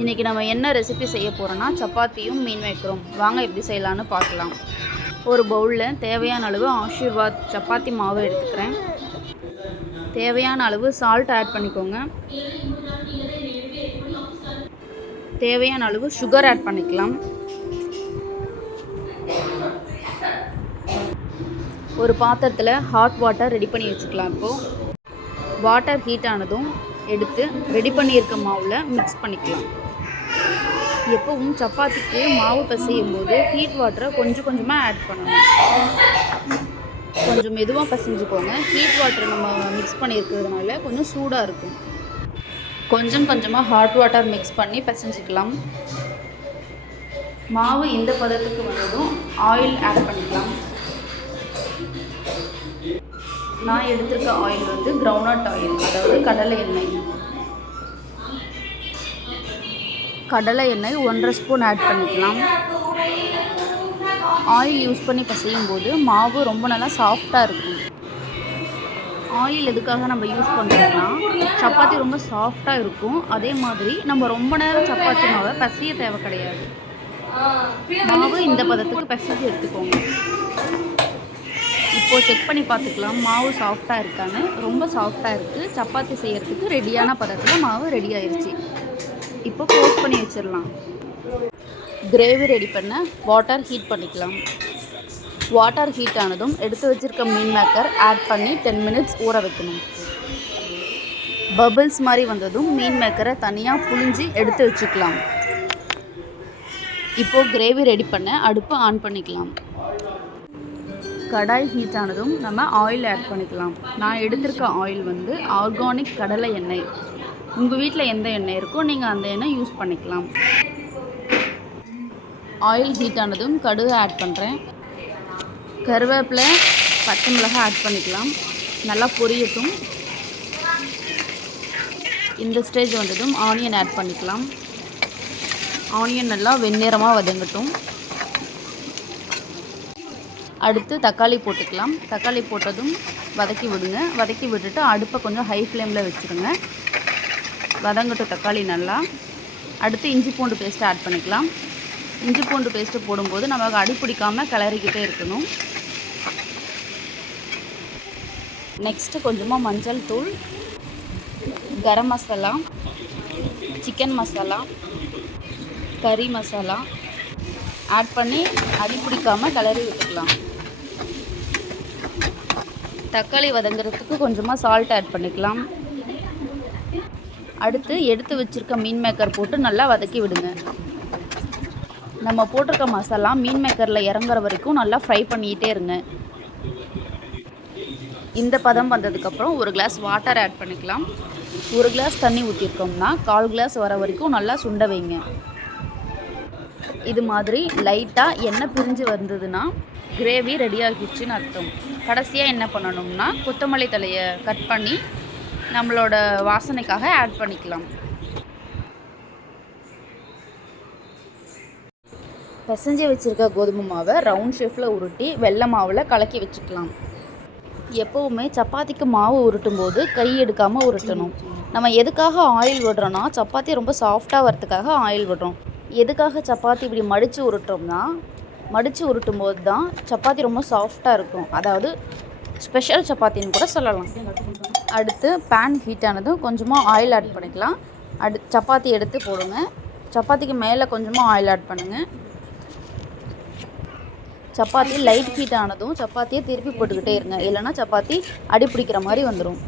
இன்றைக்கி நம்ம என்ன ரெசிபி செய்ய போகிறோன்னா சப்பாத்தியும் மீன் வைக்கிறோம். வாங்க எப்படி செய்யலான்னு பார்க்கலாம். ஒரு பவுலில் தேவையான அளவு ஆஷீர்வாத் சப்பாத்தி மாவு எடுத்துக்கிறேன். தேவையான அளவு சால்ட் ஆட் பண்ணிக்கோங்க. தேவையான அளவு சுகர் ஆட் பண்ணிக்கலாம். ஒரு பாத்திரத்தில் ஹாட் வாட்டர் ரெடி பண்ணி வச்சுக்கலாம் இப்போது வாட்டர் ஹீட் ஆனதும் எடுத்து ரெடி பண்ணியிருக்க மாவில் மிக்ஸ் பண்ணிக்கலாம். எப்பவும் சப்பாத்திக்கு மாவு பசையும் போது ஹீட் வாட்டரை கொஞ்சம் கொஞ்சமாக ஆட் பண்ணணும். கொஞ்சம் மெதுவாக பிசைஞ்சுக்கோங்க. ஹீட் வாட்டர் நம்ம மிக்ஸ் பண்ணியிருக்கிறதுனால கொஞ்சம் சூடாக இருக்கும். கொஞ்சம் கொஞ்சமாக ஹாட் வாட்டர் மிக்ஸ் பண்ணி பிசைஞ்சிக்கலாம். மாவு இந்த பதத்துக்கு வந்ததும் ஆயில் ஆட் பண்ணிக்கலாம். நான் எடுத்திருக்க ஆயில் வந்து கிரவுண்ட்நட் ஆயில் அதாவது கடலை எண்ணெய். கடலை எண்ணெய் ஒன்றரை ஸ்பூன் ஆட் பண்ணிக்கலாம். ஆயில் யூஸ் பண்ணி பிசையும் போது மாவு ரொம்ப நல்லா சாஃப்டாக இருக்கும். ஆயில் எதுக்காக நம்ம யூஸ் பண்ணுறோம்னா சப்பாத்தி ரொம்ப சாஃப்டாக இருக்கும். அதே மாதிரி நம்ம ரொம்ப நேரம் சப்பாத்தி மாவை பசைய தேவை கிடையாது. மாவு இந்த பதத்துக்கு பிசைஞ்சு எடுத்துக்கோங்க. இப்போது செக் பண்ணி பார்த்துக்கலாம். மாவு சாஃப்டாக இருக்கான்னு. ரொம்ப சாஃப்டாக இருக்குது சப்பாத்தி செய்கிறதுக்கு ரெடியான பதத்தில் மாவு ரெடி ஆயிடுச்சு இப்போ க்ளோஸ் பண்ணி வச்சிடலாம். கிரேவி ரெடி பண்ண வாட்டர் ஹீட் பண்ணிக்கலாம். வாட்டர் ஹீட் ஆனதும் எடுத்து வச்சுருக்க மீன் மேக்கர் ஆட் பண்ணி டென் மினிட்ஸ் ஊற வைக்கணும். பபிள்ஸ் மாதிரி வந்ததும் மீன் மேக்கரை தனியாக புழிஞ்சு எடுத்து வச்சுக்கலாம். இப்போது கிரேவி ரெடி பண்ண அடுப்பு ஆன் பண்ணிக்கலாம். கடாய் ஹீட் ஆனதும் நம்ம ஆயில் ஆட் பண்ணிக்கலாம். நான் எடுத்திருக்க ஆயில் வந்து ஆர்கானிக் கடலை எண்ணெய். உங்கள் வீட்டில் எந்த எண்ணெய் இருக்கோ நீங்கள் அந்த எண்ணெய் யூஸ் பண்ணிக்கலாம். ஆயில் ஹீட் ஆனதும் கடுகு ஆட் பண்ணுறேன் கருவேப்பிலை பச்சை மிளகாய் ஆட் பண்ணிக்கலாம். நல்லா பொரியட்டும். இந்த ஸ்டேஜ் வந்ததும் ஆனியன் ஆட் பண்ணிக்கலாம். ஆனியன் நல்லா வெந்நிறமாக வதங்கட்டும். அடுத்து தக்காளி போட்டுக்கலாம். தக்காளி போட்டதும் வதக்கி விடுங்க. வதக்கி விட்டுட்டு அடுப்பை கொஞ்சம் ஹை ஃப்ளேமில் வச்சுருங்க. வதங்கட்டும் தக்காளி நல்லா. அடுத்து இஞ்சி பூண்டு பேஸ்ட்டு ஆட் பண்ணிக்கலாம். இஞ்சி பூண்டு பேஸ்ட்டு போடும்போது நமக்கு அடி பிடிக்காமல் கிளறிக்கிட்டே இருக்கணும். நெக்ஸ்ட்டு கொஞ்சமாக மஞ்சள் தூள் கரம் மசாலா சிக்கன் மசாலா கறி மசாலா ஆட் பண்ணி அடி பிடிக்காமல் கிளறி விட்டுக்கலாம். தக்காளி வதங்குறதுக்கு கொஞ்சமாக சால்ட் ஆட் பண்ணிக்கலாம். அடுத்து எடுத்து வச்சுருக்க மீன் மேக்கர் போட்டு நல்லா வதக்கி விடுங்க. நம்ம போட்டிருக்க மசாலா மீன் மேக்கரில் இறங்குற வரைக்கும் நல்லா ஃப்ரை பண்ணிக்கிட்டே இருங்க. இந்த பதம் வந்ததுக்கப்புறம் ஒரு கிளாஸ் வாட்டர் ஆட் பண்ணிக்கலாம். ஒரு கிளாஸ் தண்ணி ஊற்றிருக்கோம்னா கால் கிளாஸ் வர வரைக்கும் நல்லா சுண்ட வைங்க. இது மாதிரி லைட்டாக எண்ணெய் பிரிஞ்சு வந்ததுன்னா கிரேவி ரெடி ஆகிடுச்சின்னு அர்த்தம். கடைசியாக என்ன பண்ணணும்னா கொத்தமல்லி தலையை கட் பண்ணி நம்மளோட வாசனைக்காக ஆட் பண்ணிக்கலாம். பிசைஞ்சு வச்சுருக்க கோதுமை மாவை ரவுண்ட் ஷேப்பில் உருட்டி வெள்ளை மாவில் கலக்கி வச்சுக்கலாம். எப்போவுமே சப்பாத்திக்கு மாவு உருட்டும் போது கை எடுக்காமல் உருட்டணும். நம்ம எதுக்காக ஆயில் விடுறோன்னா சப்பாத்தி ரொம்ப சாஃப்டாக வரத்துக்காக ஆயில் விடுறோம். எதுக்காக சப்பாத்தி இப்படி மடித்து உருட்டோம்னா மடித்து உருட்டும் போது தான் சப்பாத்தி ரொம்ப சாஃப்டாக இருக்கும். அதாவது ஸ்பெஷல் சப்பாத்தின்னு கூட சொல்லலாம். அடுத்து பேன் ஹீட் ஆனதும் கொஞ்சமாக ஆயில் ஆட் பண்ணிக்கலாம். அடு சப்பாத்தி எடுத்து போடுங்க. சப்பாத்திக்கு மேலே கொஞ்சமாக ஆயில் ஆட் பண்ணுங்கள் சப்பாத்தி லைட் ஹீட் ஆனதும் சப்பாத்தியை திருப்பி போட்டுக்கிட்டே இருங்க. இல்லைன்னா சப்பாத்தி அடி பிடிக்கிற மாதிரி வந்துடும்